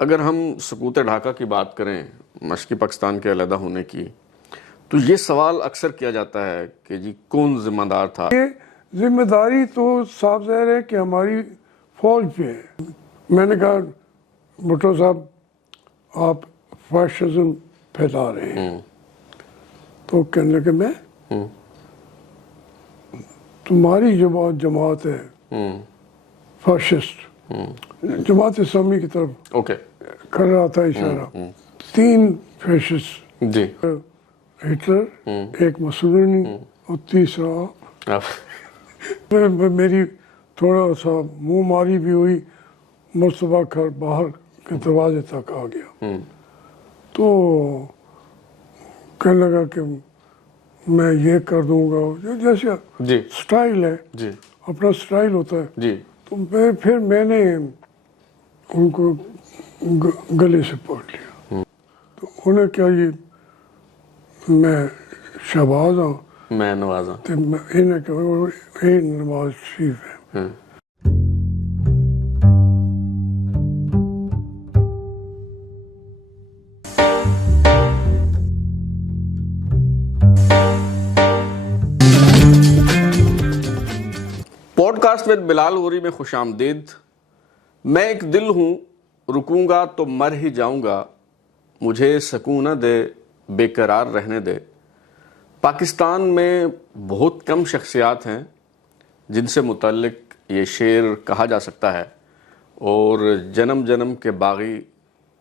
اگر ہم سقوط ڈھاکہ کی بات کریں، مشرقی پاکستان کے علیحدہ ہونے کی، تو یہ سوال اکثر کیا جاتا ہے کہ جی کون ذمہ دار تھا؟ یہ ذمہ داری تو صاف ظاہر ہے کہ ہماری فوج پہ ہے۔ میں نے کہا بھٹو صاحب آپ فاشزم پھیلا رہے ہیں، تو کہنے لگے میں تمہاری جماعت ہے فاشسٹ، جماعت اسلامی کی طرف اوکے کر رہا تھا اشارہ۔ 3 فاشسٹ، جی ہٹلر، ایک مسولینی اور تیسرا آپ۔ میری تھوڑا سا منہ ماری بھی ہوئی، مصطفیٰ گھر باہر کے دروازے تک آ گیا، تو کہنے لگا کہ میں یہ کر دوں گا، جیسے جی سٹائل ہے، جی اپنا سٹائل ہوتا ہے۔ جی تو پھر میں نے ان کو گلے سے پکڑ لیا، تو انہیں کیا یہ میں شہباز ہوں، میں نوازا۔ تو انہیں کہا یہ نواز شریف ہے۔ پوڈ کاسٹ ود بلال غوری میں خوش آمدید۔ میں ایک دل ہوں، رکوں گا تو مر ہی جاؤں گا، مجھے سکون نہ دے، بے قرار رہنے دے۔ پاکستان میں بہت کم شخصیات ہیں جن سے متعلق یہ شعر کہا جا سکتا ہے، اور جنم جنم کے باغی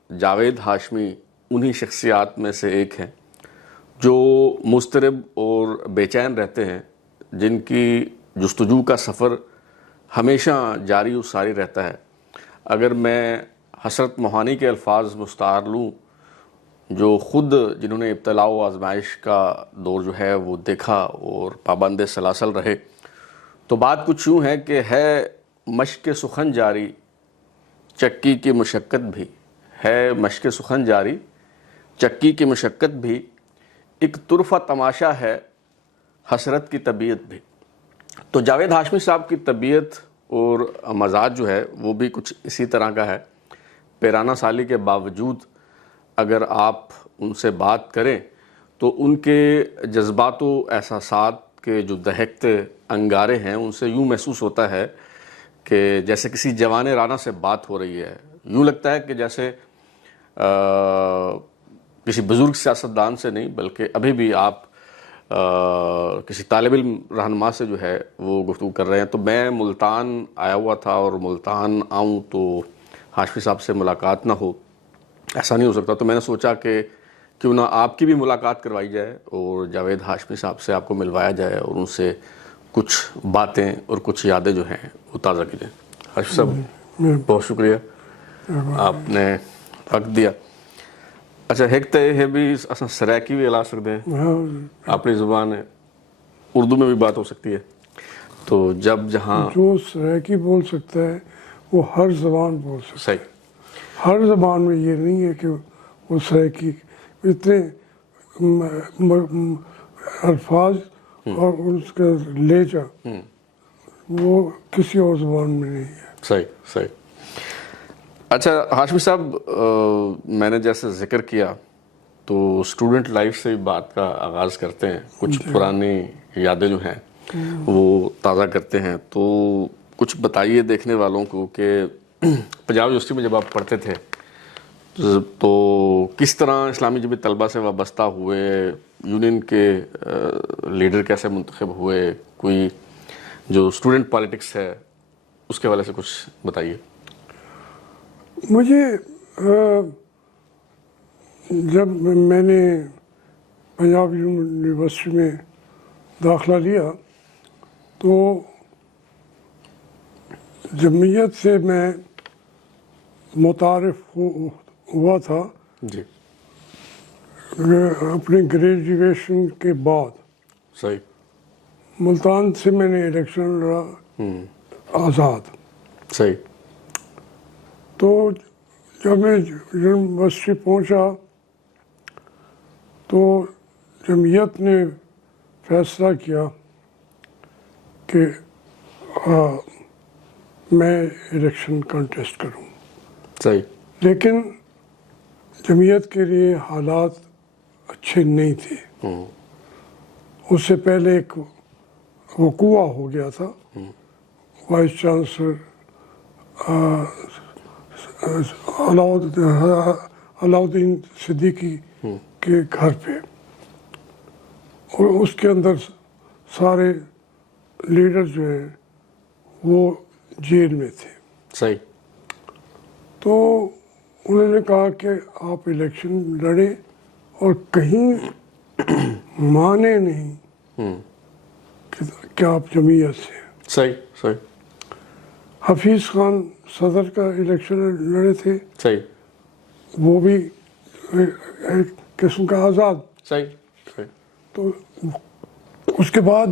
جاوید ہاشمی انہی شخصیات میں سے ایک ہیں جو مضطرب اور بے چین رہتے ہیں، جن کی جستجو کا سفر ہمیشہ جاری و ساری رہتا ہے۔ اگر میں حسرت موہانی کے الفاظ مستعار لوں، جو خود جنہوں نے ابتلاء و آزمائش کا دور جو ہے وہ دیکھا اور پابند سلاسل رہے، تو بات کچھ یوں ہے کہ ہے مشق سخن جاری، چکی کی مشقت بھی ہے، مشق سخن جاری چکی کی مشقت بھی، ایک طرفہ تماشا ہے حسرت کی طبیعت بھی۔ تو جاوید ہاشمی صاحب کی طبیعت اور مزاج جو ہے وہ بھی کچھ اسی طرح کا ہے۔ پیرانہ سالی کے باوجود اگر آپ ان سے بات کریں تو ان کے جذبات و احساسات کے جو دہکتے انگارے ہیں ان سے یوں محسوس ہوتا ہے کہ جیسے کسی جوان رانا سے بات ہو رہی ہے۔ یوں لگتا ہے کہ جیسے کسی بزرگ سیاستدان سے نہیں، بلکہ ابھی بھی آپ کسی طالب علم رہنما سے جو ہے وہ گفتگو کر رہے ہیں۔ تو میں ملتان آیا ہوا تھا، اور ملتان آؤں تو ہاشمی صاحب سے ملاقات نہ ہو، ایسا نہیں ہو سکتا۔ تو میں نے سوچا کہ کیوں نہ آپ کی بھی ملاقات کروائی جائے اور جاوید ہاشمی صاحب سے آپ کو ملوایا جائے اور ان سے کچھ باتیں اور کچھ یادیں جو ہیں وہ تازہ کی جائیں۔ ہاشمی صاحب بہت شکریہ، آپ نے وقت دیا۔ اچھا ایک تو یہ بھی اصل سرائکی بھی الا سکتے ہیں، اپنی زبان ہے، اردو میں بھی بات ہو سکتی ہے، تو جب جہاں جو سرائکی بول سکتا ہے وہ ہر زبان بول سکتا ہے۔ صحیح، ہر زبان میں یہ نہیں ہے کہ وہ سرائکی، اتنے الفاظ اور اس کا لہجہ وہ کسی اور زبان میں نہیں ہے۔ صحیح صحیح۔ اچھا ہاشمی صاحب، میں نے جیسے ذکر کیا تو اسٹوڈنٹ لائف سے بات کا آغاز کرتے ہیں، کچھ پرانی یادیں جو ہیں وہ تازہ کرتے ہیں۔ تو کچھ بتائیے دیکھنے والوں کو کہ پنجاب یونیورسٹی میں جب آپ پڑھتے تھے تو کس طرح اسلامی جبھی طلبہ سے وابستہ ہوئے، یونین کے لیڈر کیسے منتخب ہوئے، کوئی جو اسٹوڈنٹ پالیٹکس ہے اس کے حوالے سے کچھ بتائیے۔ مجھے جب میں نے پنجاب یونیورسٹی میں داخلہ لیا تو جمعیت سے میں متعارف ہوا تھا جی اپنے گریجویشن کے بعد۔ صحیح، ملتان سے میں نے الیکشن لڑا، آزاد۔ صحیح، تو جب میں یونیورسٹی پہنچا تو جمعیت نے فیصلہ کیا کہ میں الیکشن کنٹیسٹ کروں۔ صحیح، لیکن جمعیت کے لیے حالات اچھے نہیں تھے. اس سے پہلے ایک وقوع ہو گیا تھا. وائس چانسلر علاؤدین صدیقی کے گھر پہ, اور اس کے اندر سارے لیڈر جو ہیں وہ جیل میں تھے. صحیح. تو انہوں نے کہا کہ آپ الیکشن لڑیں اور کہیں مانے نہیں کہ آپ جمعیت سے. صحیح صحیح. حفیظ خان صدر کا الیکشن لڑے تھے. صحیح. وہ بھی ایک قسم کا آزاد. صحیح صحیح. تو اس کے بعد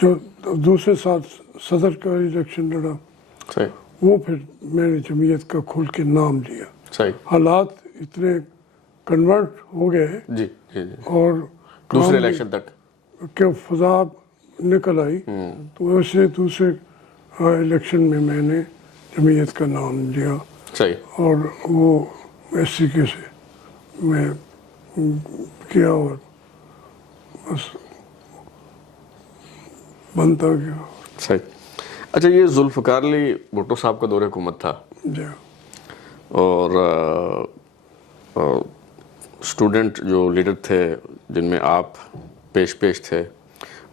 جو دوسرے سال صدر کا الیکشن لڑا, صحیح. وہ پھر میں نے جمعیت کا کھول کے نام لیا. صحیح. حالات اتنے کنورٹ ہو گئے جی جی جی. اور دوسرے الیکشن تک کہ فضا نکل آئی, تو ویسے دوسرے الیکشن میں میں نے جمعیت کا نام لیا. صحیح. اور وہ اس طریقے سے میں کیا اور بس بنتا گیا. صحیح. اچھا, یہ ذوالفقار علی بھٹو صاحب کا دور حکومت تھا, جی, اور اسٹوڈنٹ جو لیڈر تھے جن میں آپ پیش تھے,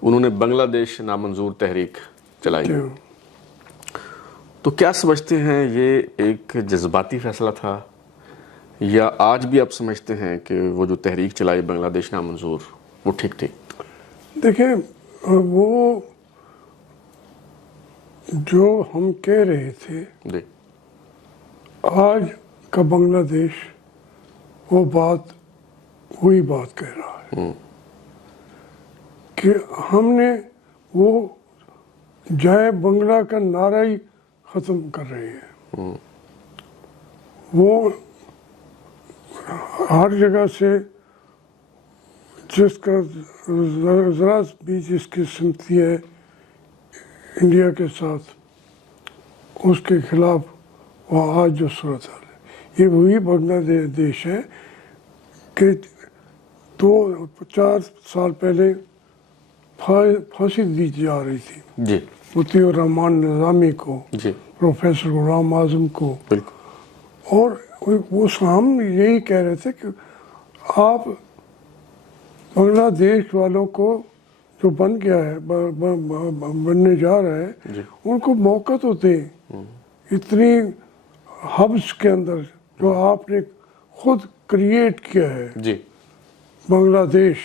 انہوں نے بنگلہ دیش نامنظور تحریک چلائی. جی. تو کیا سمجھتے ہیں یہ ایک جذباتی فیصلہ تھا, یا آج بھی آپ سمجھتے ہیں کہ وہ جو تحریک چلائی بنگلہ دیش نامنظور وہ ٹھیک تھی؟ دیکھیں, وہ جو ہم کہہ رہے تھے جی, آج کا بنگلہ دیش وہ بات وہی بات کہہ رہا ہے کہ ہم نے وہ جائے بنگلہ کا نعرہ ہی ختم کر رہے ہیں. وہ ہر جگہ سے جس کا ذرا بھی جس کی سمتی ہے انڈیا کے ساتھ, اس کے خلاف وہ آج جو صورت حال ہے, یہ وہی بنگلہ دیش ہے کہ 4 سال پہلے پھانسی دی جا رہی تھی. جی, مطیع الرحمان نظامی کو, جی, پروفیسر غلام اعظم کو. بالکل. اور ہم یہی کہہ رہے تھے کہ آپ بنگلہ دیش والوں کو جو بن گیا ہے, بننے جا رہا ہے, جی, ان کو موقع تو دیں. اتنی ہبس کے اندر جو آپ نے خود کریٹ کیا ہے, جی, بنگلہ دیش,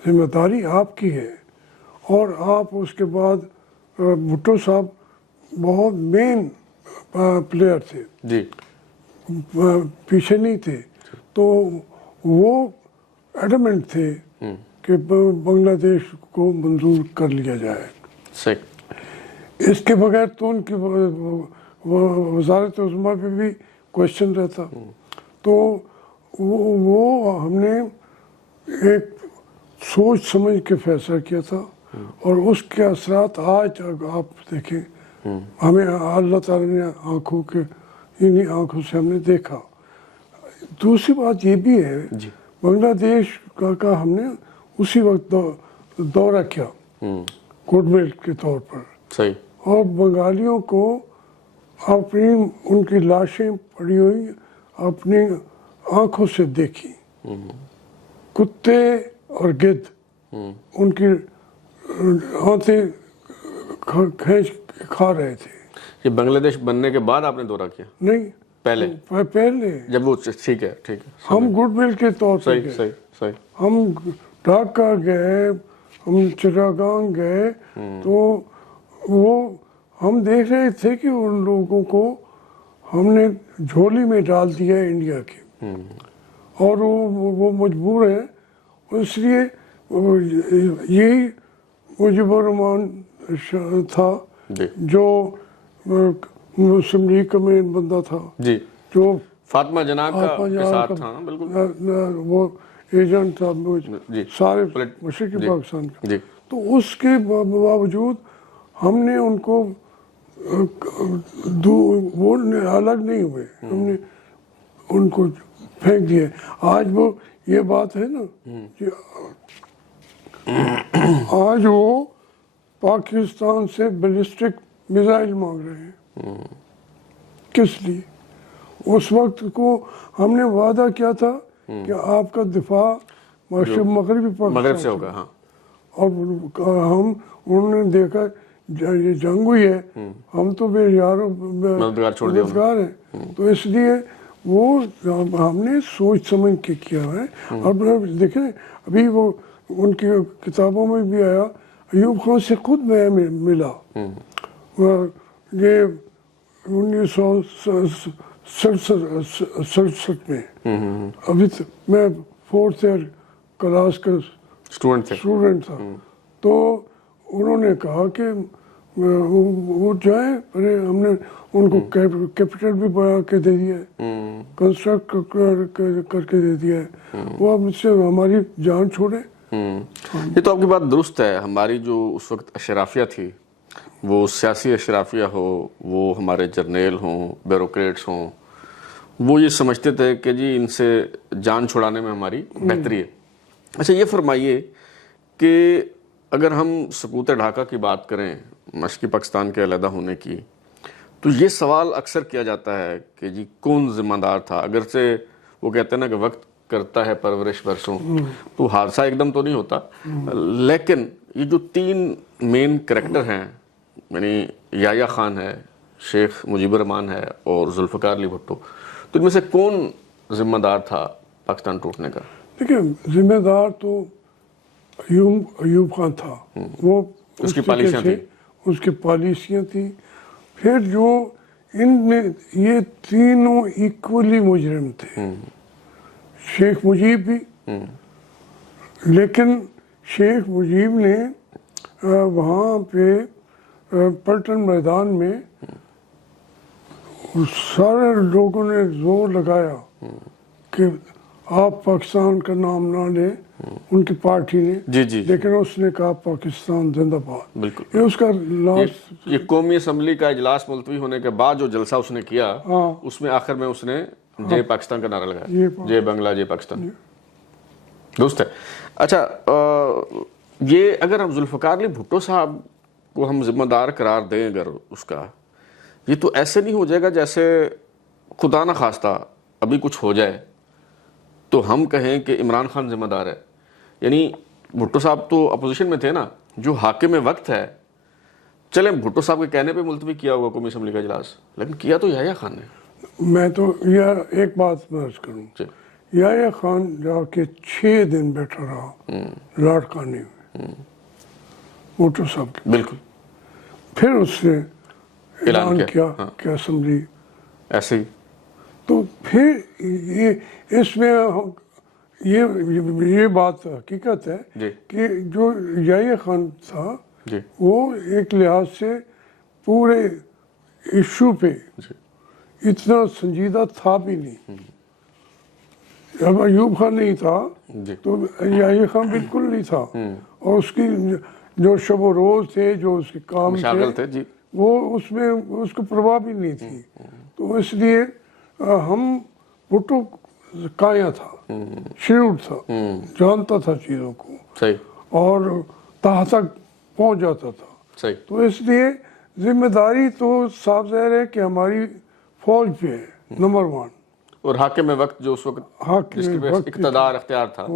ذمہ داری آپ کی ہے. اور آپ اس کے بعد بھٹو صاحب بہت مین پلیئر تھے, جی, پیچھے نہیں تھے. تو وہ ایڈمنٹ تھے کہ بنگلہ دیش کو منظور کر لیا جائے. صحیح. اس کے بغیر تو ان کی وزارت عظمیٰ پہ بھی کوشچن رہتا. تو وہ ہم نے ایک سوچ سمجھ کے فیصلہ کیا تھا, اور اس کے اثرات آج آپ دیکھیں, ہمیں اللہ تعالیٰ نے انہی آنکھوں سے ہم نے دیکھا. دوسری بات یہ بھی ہے, بنگلہ دیش کا ہم نے اسی وقت دورہ کیا گڈ ول کے طور پر. صحیح. اور بنگالیوں کو اپنی ان کی لاشیں پڑی ہوئی اپنی آنکھوں سے دیکھی. کتے اور گدھ ان کی آنتیں کھینچ کھا رہے تھے. یہ بنگلہ دیش بننے کے بعد آپ نے دورہ کیا؟ نہیں, پہلے جب وہ ٹھیک ہے, ٹھیک ہے. ہم گڈ ول کے طور پر صحیح گئے. صحیح صحیح. ہم ڈھاکہ گئے, ہم چٹاگانگ گئے. تو وہ ہم دیکھ رہے تھے کہ ان لوگوں کو ہم نے جھولی میں ڈال دیا ہے انڈیا کے, اور وہ مجبور ہیں. اس لیے یہی مجیب الرحمان تھا جو مسلم لیگ کا مین بندہ تھا, جی, جو فاطمہ جناح کے ساتھ تھا. بالکل, وہ ایجنٹ تھا سارے مشرقی جی, پاکستان کا. جی. تو اس کے باوجود ہم نے ان کو وہ الگ نہیں ہوئے, ہم نے ان کو پھینک دیا. آج وہ یہ بات ہے نا کہ آج وہ پاکستان سے بیلسٹک میزائل مانگ رہے ہیں. کس لیے؟ اس وقت کو ہم نے وعدہ کیا تھا کہ آپ کا دفاع مغربی مغرب سے ہوگا. ہاں, اور ہم انہوں نے دیکھا یہ جنگ ہوئی ہے, ہم تو بے یارو مددگار ہیں, تو اس لیے وہ ہم نے سوچ سمجھ کے کیا ہے. اور دیکھیں ابھی وہ ان کی کتابوں میں بھی آیا, ایوب خان سے خود میں ملا. یہ 1967 میں, ابھی میں 4th ایئر کلاس کا اسٹوڈنٹ تھا, تو انہوں نے کہا کہ وہ جائیں, ہم نے ان کو کیپٹل بھی بنا کے دے دیا ہے, کنسٹرکٹ کر کے دے دیا ہے, وہ اب اس سے ہماری جان چھوڑے. یہ تو آپ کی بات درست ہے. ہماری جو اس وقت اشرافیہ تھی, وہ سیاسی اشرافیہ ہو, وہ ہمارے جرنیل ہوں, بیوروکریٹس ہوں, وہ یہ سمجھتے تھے کہ جی ان سے جان چھڑانے میں ہماری بہتری ہے. اچھا یہ فرمائیے کہ اگر ہم سقوط ڈھاکہ کی بات کریں, مشرقی پاکستان کے علیحدہ ہونے کی, تو یہ سوال اکثر کیا جاتا ہے کہ جی کون ذمہ دار تھا. اگرچہ وہ کہتے ہیں نا کہ وقت کرتا ہے پرورش برسوں, تو حادثہ ایک دم تو نہیں ہوتا, لیکن یہ جو 3 مین کریکٹر ہیں, یعنی یحییٰ خان ہے, شیخ مجیب الرحمان ہے اور ذوالفقار علی بھٹو, تو ان میں سے کون ذمہ دار تھا پاکستان ٹوٹنے کا؟ دیکھیں ذمہ دار تو ایوب خان تھا, وہ اس کی پالیسیاں تھیں, اس کی پالیسیاں تھیں. پھر جو ان میں یہ تینوں ایکولی مجرم تھے, شیخ مجیب بھی, لیکن شیخ مجیب نے وہاں پہ پلٹن میدان میں سارے لوگوں نے زور لگایا کہ آپ پاکستان کا نام نہ لیں, ان کی پارٹی نے, جی, لیکن اس نے کہا پاکستان زندہ باد. بالکل. یہ اس کا لاسٹ, یہ قومی اسمبلی کا اجلاس ملتوی ہونے کے بعد جو جلسہ اس نے کیا, اس میں آخر میں اس نے جے پاکستان کا نعرہ لگایا, جے بنگلہ جے پاکستان. درست ہے. اچھا یہ اگر ہم ذوالفقار علی بھٹو صاحب کو ہم ذمہ دار قرار دیں اگر اس کا, یہ تو ایسے نہیں ہو جائے گا جیسے خدا نہ خواستہ ابھی کچھ ہو جائے تو ہم کہیں کہ عمران خان ذمہ دار ہے. یعنی بھٹو صاحب تو اپوزیشن میں تھے نا, جو حاکم وقت ہے, چلیں بھٹو صاحب کے کہنے پہ ملتوی کیا ہوگا قومی اسمبلی کا اجلاس, لیکن کیا تو یحییٰ خان نے. میں تو یہ ایک بات عرض کروں, یحییٰ خان جا کے 6 دن بیٹھا رہا لاڑکانے میں بھٹو صاحب کے. بالکل. پھر اس نے اعلان کیا کہ اسمبلی ایسے ہی. تو پھر اس میں یہ بات حقیقت ہے کہ جو یحییٰ خان تھا وہ ایک لحاظ سے پورے ایشو پہ اتنا سنجیدہ تھا بھی نہیں. اب ایوب خان نہیں تھا تو یحییٰ خان بالکل نہیں تھا, اور اس کی جو شب و روز تھے, جو اس کے کام تھے, وہ اس میں اس کو پرواہ بھی نہیں تھی. تو اس لیے ہم بھٹو کایا تھا, شیوڈ تھا, جانتا تھا چیزوں کو اور تہہ تک پہنچ جاتا تھا. تو اس لیے ذمہ داری تو صاف ظاہر ہے کہ ہماری فوج پہ ہے نمبر 1, اور حاکم وقت جو اس وقت جس کے پاس اقتدار اختیار تھا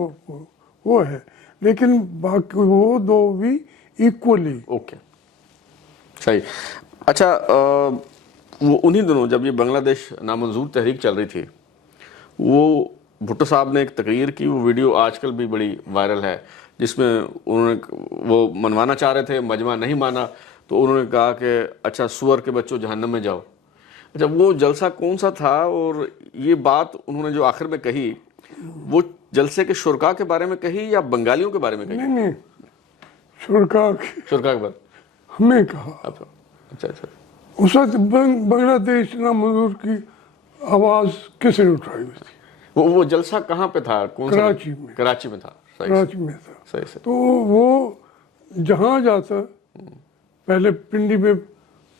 وہ ہے, لیکن باقی وہ دو بھی ایکولی. اوکے صحیح. اچھا وہ انہی دنوں جب یہ بنگلہ دیش نامنظور تحریک چل رہی تھی, وہ بھٹو صاحب نے ایک تقریر کی, وہ ویڈیو آج کل بھی بڑی وائرل ہے, جس میں انہوں نے وہ منوانا چاہ رہے تھے, مجمع نہیں مانا, تو انہوں نے کہا کہ اچھا سور کے بچوں جہنم میں جاؤ. اچھا وہ جلسہ کون سا تھا, اور یہ بات انہوں نے جو آخر میں کہی وہ جلسے کے شرکاء کے بارے میں کہی یا بنگالیوں کے بارے میں کہی؟ نہیں, شرکاء کے بارے ہم نے کہا. اچھا اس وقت بنگلہ دیش نامنظور کی آواز کس نے اٹھائی ہوئی تھی؟ وہ جلسہ کہاں پہ تھا؟ کراچی میں. کراچی میں تھا. کراچی میں تھا. تو وہ جہاں جاتا پہلے پنڈی میں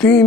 3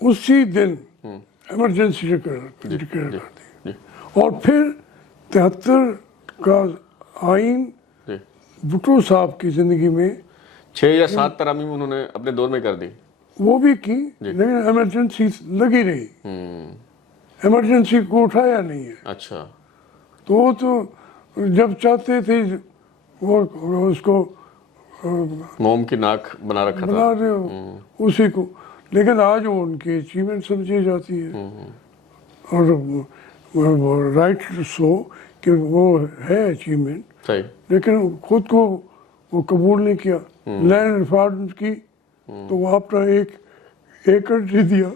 اسی دن ایمرجنسی ڈکلیئر کر دی. اور پھر 73 کا آئین جی بھٹو صاحب کی زندگی میں 6 یا 7 ترامیم انہوں نے اپنے دور میں کر دی. وہ بھی کی لیکن ایمرجنسی لگی رہی, ایمرجنسی کو اٹھایا نہیں ہے. اچھا تو وہ تو جب چاہتے تھے وہ اس کو موم کی ناک بنا رکھا تھا. بنا رہے ہو اسی کو, لیکن آج وہ ان کی اچیومنٹ سمجھی جاتی ہے. اور رائٹ سو کہ وہ ہے اچیومنٹ, صحیح. لیکن خود کو وہ قبول نہیں کیا. لینڈ ریفارمز کی تو وہ اپنا ایک ایکڑ دے دیا.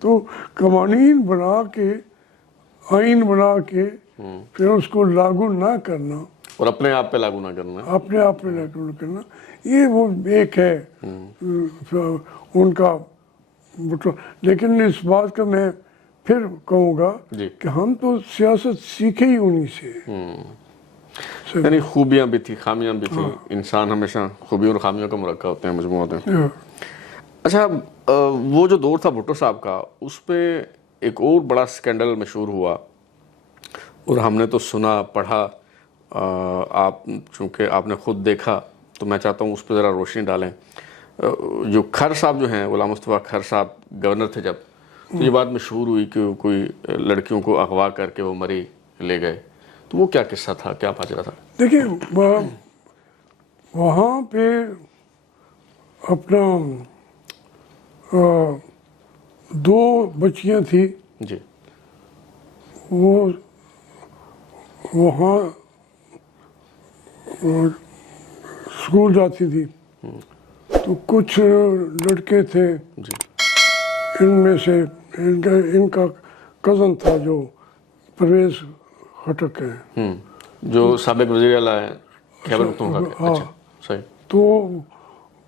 تو قوانین بنا کے, آئین بنا کے پھر اس کو لاگو نہ کرنا اور اپنے آپ پہ لاگو نہ کرنا, اپنے آپ پہ لاگو نہ کرنا, یہ وہ ایک ہے ان کا. لیکن اس بات کا میں پھر کہوں گا کہ ہم تو سیاست سیکھے ہی انہی سے. یعنی خوبیاں بھی تھی, خامیاں بھی تھی. انسان ہمیشہ خوبیوں اور خامیوں کا مرکب ہوتے ہیں, مجموعہ ہوتے ہیں. اچھا, وہ جو دور تھا بھٹو صاحب کا, اس پہ ایک اور بڑا سکینڈل مشہور ہوا, اور ہم نے تو سنا پڑھا. آپ چونکہ آپ نے خود دیکھا تو میں چاہتا ہوں اس پہ ذرا روشنی ڈالیں. جو کھر صاحب جو ہیں, غلام مصطفیٰ کھر صاحب گورنر تھے جب, تو یہ بات مشہور ہوئی کہ کوئی لڑکیوں کو اغوا کر کے وہ مری لے گئے. تو وہ کیا قصہ تھا, کیا ماجرا تھا؟ دیکھیں وہاں پہ اپنا 2 بچیاں تھیں جی. وہ وہاں اسکول جاتی تھی. تو کچھ لڑکے تھے جی. ان میں سے ان کا کزن تھا جو پرویز خٹک ہے, جو سابق وزیر اعلیٰ ہیں خیبر پختونخوا کے. اچھا, صحیح. تو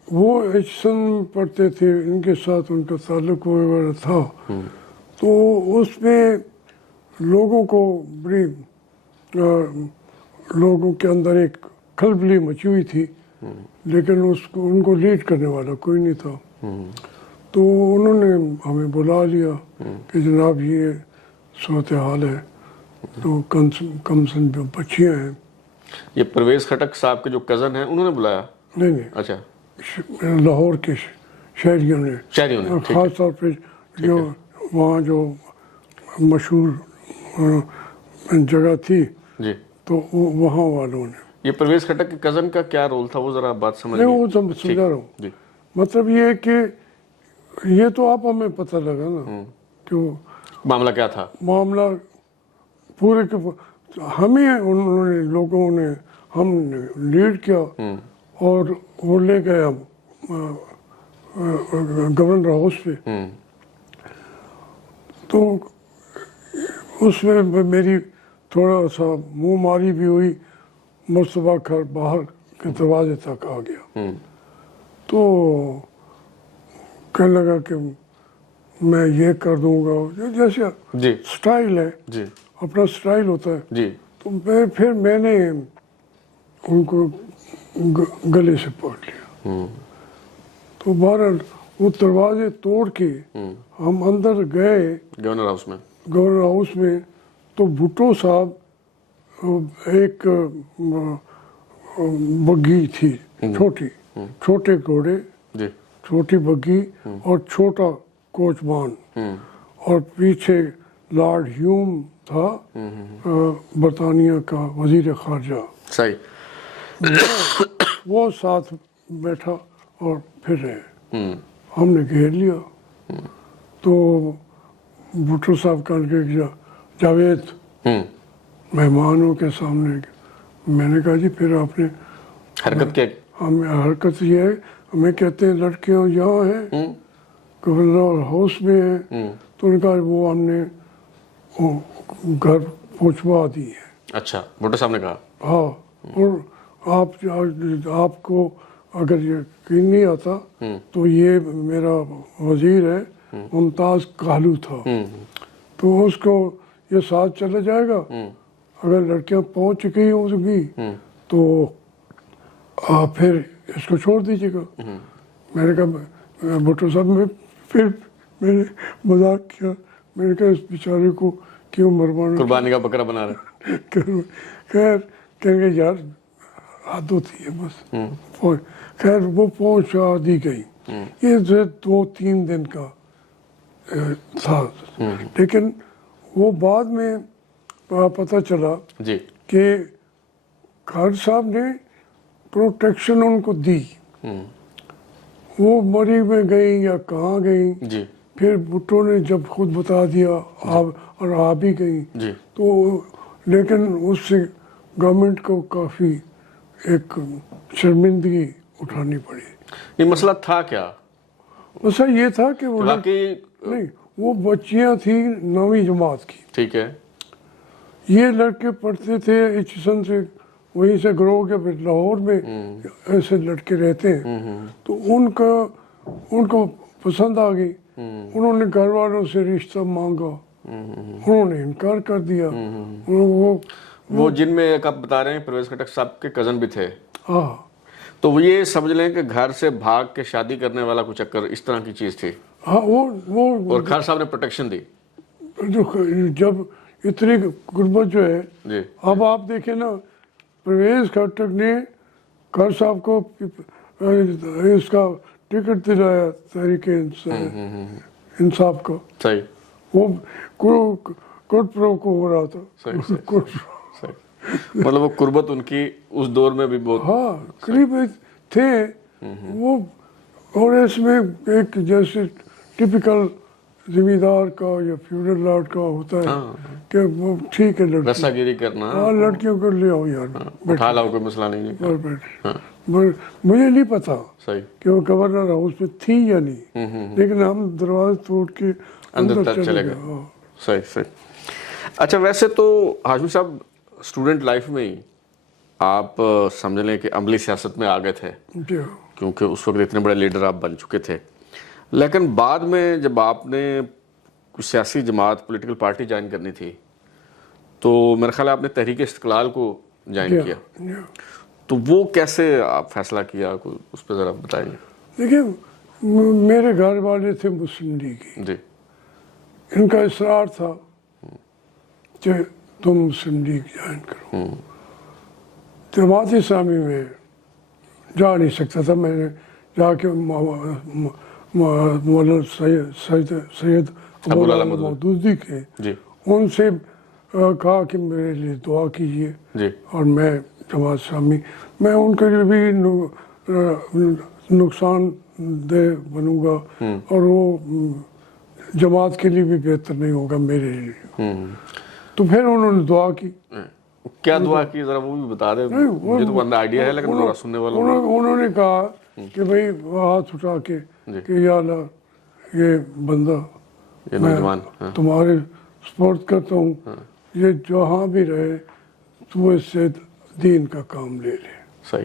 وہ ایچسن میں پڑھتے تھے, ان کے ساتھ ان کا تعلق وغیرہ تھا. تو اس میں لوگوں کو بڑی لوگوں کے اندر ایک کھلبلی مچی ہوئی تھی, لیکن ان کو لیڈ کرنے والا کوئی نہیں تھا. تو انہوں نے ہمیں بلا لیا کہ جناب یہ صورتحال ہے, تو کمسن بچیاں ہیں. یہ پرویز خٹک صاحب کے جو کزن ہیں انہوں نے بلایا؟ نہیں نہیں, اچھا, لاہور کے شہریوں نے, خاص طور پہ جو وہاں جو مشہور جگہ تھی جی, تو وہاں والوں نے. یہ پرویز خٹک کے کزن کا کیا رول تھا, وہ ذرا بات سمجھ. نہیں, وہ سمجھا رہا ہوں. جی. مطلب یہ ہے کہ یہ تو آپ ہمیں پتہ لگا نا کہ معاملہ کیا تھا. معاملہ پورے کے ہمیں انہوں نے لوگوں نے ہم نے لیڈ کیا, اور وہ لے گئے گورنر ہاؤس پہ. تو اس میں میری تھوڑا سا منہ ماری بھی ہوئی. مصطفیٰ کھر باہر کے دروازے تک آ گیا. تو کہنے لگا کہ میں یہ کر دوں گا, جیسے سٹائل ہے, اپنا سٹائل ہوتا ہے. تو پھر میں نے ان کو گلے سے پکڑ لیا. تو بہرحال وہ دروازے توڑ کے ہم اندر گئے گورنر ہاؤس میں. تو بھٹو صاحب ایک بگھی تھی چھوٹی, چھوٹے گھوڑے, چھوٹی بگھی اور چھوٹا کوچمان, اور پیچھے لارڈ ہیوم تھا, برطانیہ کا وزیر خارجہ. صحیح. وہ ساتھ بیٹھا اور پھر ہم نے گھیر لیا. تو بھٹو صاحب کہنے لگے جاوید مہمانوں کے سامنے. میں نے کہا جی پھر آپ نے حرکت کیا؟ حرکت یہ ہے, ہمیں کہتے ہیں لڑکیاں یہاں ہیں, گورنر ہاؤس میں ہیں. تو انہوں نے کہا وہ ہم نے گھر پہنچوا دی ہے. اچھا, بھٹو صاحب نے کہا. ہاں, اور آپ کو اگر یقین نہیں آتا تو یہ میرا وزیر ہے, ممتاز کالو تھا, تو اس کو یہ ساتھ چلا جائے گا. اگر لڑکیاں پہنچ چکی ہوں گی تو آپ پھر اس کو چھوڑ دیجیے گا. میں نے کہا بھٹو صاحب میں پھر میں نے مذاق کیا, میں نے کہا اس بیچارے کو کیوں مروانا, قربانی کا بکرا بنا رہے. خیر کہیں گے یار حد ہوتی ہے بس. خیر وہ پہنچا دی گئی. یہ جو 2-3 دن کا تھا, لیکن وہ بعد میں پتہ چلا جی کہ خان صاحب نے پروٹیکشن ان کو دی. وہ مری میں گئی یا کہاں گئی, جی پھر بھٹو نے جب خود بتا دیا اور آ بھی گئی, جی تو لیکن اس سے گورنمنٹ کو کافی ایک شرمندگی اٹھانی پڑی. یہ مسئلہ تھا کیا؟ مسئلہ یہ تھا کہ وہ باقی نہیں, وہ بچیاں تھیں 9ویں جماعت کی. ٹھیک ہے. یہ لڑکے پڑھتے تھے ایچسن سے, وہیں سے گرو کے پھر لاہور میں ایسے لڑکے رہتے ہیں. تو ان کو پسند آ گئی. انہوں نے گھر والوں سے رشتہ مانگا, انہوں نے انکار کر دیا. وہ جن میں ایک آپ بتا رہے ہیں پرویز خٹک صاحب کے کزن بھی تھے. ہاں, تو وہ یہ سمجھ لیں کہ گھر سے بھاگ کے شادی کرنے والا کچھ چکر اس طرح کی چیز تھی, ہاں وہ اور خان صاحب نے پروٹیکشن دی. جب اتنی غربت جو ہے, جی اب آپ دیکھیں نا, پرویز خٹک نے خان صاحب کو اس کا ٹکٹ دلایا تحریک انصاف کا. صحیح. وہ کوٹ پرو کو ہو رہا تھا. صحیح. مطلب وہ قربت ان کی اس دور میں بھی بہت, ہاں قریب تھے وہ. اور اس میں ایک جیسے ٹپیکل زمیندار کا یا فیوڈل لارڈ کا ہوتا ہے کہ وہ ٹھیک ہے لڑکی رسا گیری کرنا, ہاں لڑکیوں کو لے آؤ یار, اٹھا لاؤ, کوئی مسئلہ نہیں. مجھے نہیں پتا صحیح کہ وہ گورنر ہاؤس میں تھی یا نہیں, لیکن ہم دروازے توڑ کے اندر تک چلے گئے. صحیح صحیح. اچھا ویسے تو ہاشمی صاحب اسٹوڈنٹ لائف میں ہی آپ سمجھ لیں کہ عملی سیاست میں آ گئے تھے, کیونکہ اس وقت اتنے بڑے لیڈر آپ بن چکے تھے. لیکن بعد میں جب آپ نے کچھ سیاسی جماعت پولیٹیکل پارٹی جوائن کرنی تھی, تو میرا خیال ہے آپ نے تحریک استقلال کو جوائن کیا. تو وہ کیسے آپ فیصلہ کیا, اس پہ ذرا بتائیے. دیکھیں میرے گھر والے تھے مسلم لیگ, جی ان کا اصرار تھا کہ تم مسلم لیگ جوائن کرو. جماعت اسلامی میں جا نہیں سکتا تھا. میں نے جا کے مولانا سید ابوالعلا مودودی کے ان سے کہا کہ میرے لیے دعا کیجیے, اور میں جماعت اسلامی, میں ان کے لیے بھی نقصان دہ بنوں گا, اور وہ جماعت کے لیے بھی بہتر نہیں ہوگا میرے لیے. تو پھر انہوں نے دعا کی. کیا دعا کی ذرا وہ بھی بتا دیں, مجھے تو اندر آئیڈیا ہے لیکن ذرا سننے والوں. انہوں نے کہا کہ بھئی ہاتھ اٹھا کے کہ یا اللہ یہ بندہ میں تمہارے سپورٹ کرتا ہوں, یہ جہاں بھی رہے تو اس سے دین کا کام لے لے. صحیح.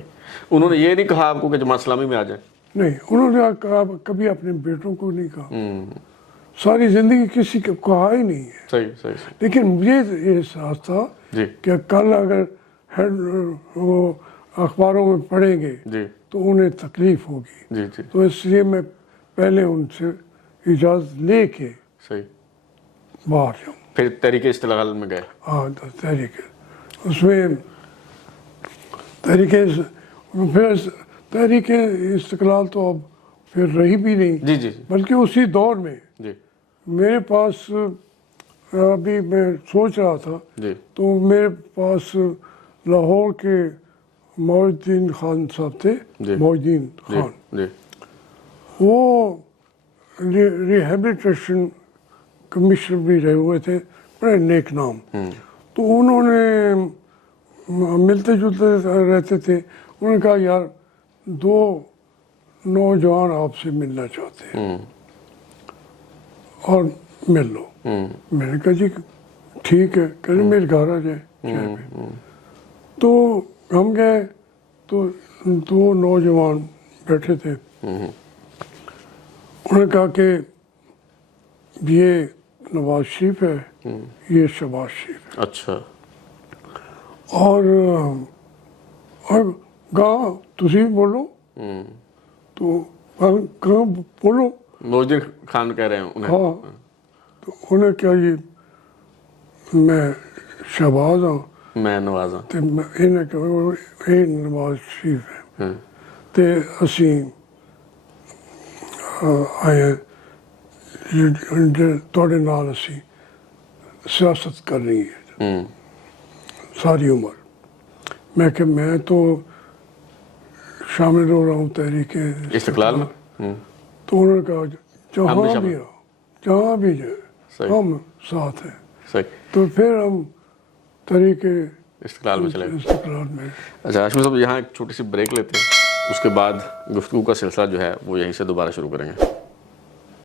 انہوں نے یہ نہیں کہا آپ کو کہ جماعت اسلامی میں آ جائیں؟ نہیں, انہوں نے کہا کبھی اپنے بیٹوں کو نہیں کہا, ساری زندگی کسی کو کہا ہی نہیں ہے. صحیح صحیح. لیکن مجھے یہ احساس تھا کہ کل اگر وہ اخباروں میں پڑھیں گے تو انہیں تکلیف ہوگی, تو اس لیے میں پہلے ان سے اجازت لے کے باہر جاؤں. پھر تحریک استقلال میں گئے؟ ہاں تحریک, اس میں تحریک استقلال تو اب پھر رہی بھی نہیں, بلکہ اسی دور میں میرے پاس, ابھی میں سوچ رہا تھا تو میرے پاس لاہور کے معاذ الدین خان صاحب تھے, معاذ الدین خان, وہ ریہیبلیٹیشن کمشنر بھی رہے ہوئے تھے, بڑے نیک نام. تو انہوں نے ملتے جلتے رہتے تھے. انہوں نے کہا یار 2 نوجوان آپ سے ملنا چاہتے ہیں اور مل لو. میں نے کہا جی ٹھیک ہے, کہ میرے گھر آ جائے چائے پہ. تو ہم گئے تو 2 نوجوان بیٹھے تھے. انہوں نے کہا کہ یہ نواز شریف ہے, یہ شہباز شریف ہے. اچھا. اور کہاں تسی بولو, تو کہاں بولو. موجدین خان کہہ رہے ہیں انہیں. ہاں تو انہیں کیا یہ میں شہباز ہوں میں نوازاں. ਤੇ ਇਹਨਾਂ ਕਹੋ ਇਹ ਨਵਾਜ਼ ਸ਼ਰੀਫ ਹੈ ਤੇ ਅਸੀਂ ਆਏ ਤੁਹਾਡੇ ਨਾਲ ਅਸੀਂ ਸਿਆਸਤ ਕਰਨੀ ਹੈ ਸਾਰੀ ਉਮਰ. میں کہ میں تو شامل ہو رہا ہوں تحریک استقلال میں. تو انہوں نے کہا جہاں بھی شامل. بھی ہو جہاں بھی جائے صحیح. ہم ساتھ ہیں. صحیح. تو پھر ہم تحریک استقلال میں چلے گئے. استقلال میں. اچھا ہاشمی صاحب یہاں ایک چھوٹی سی بریک لیتے ہیں, اس کے بعد گفتگو کا سلسلہ جو ہے وہ یہیں سے دوبارہ شروع کریں گے.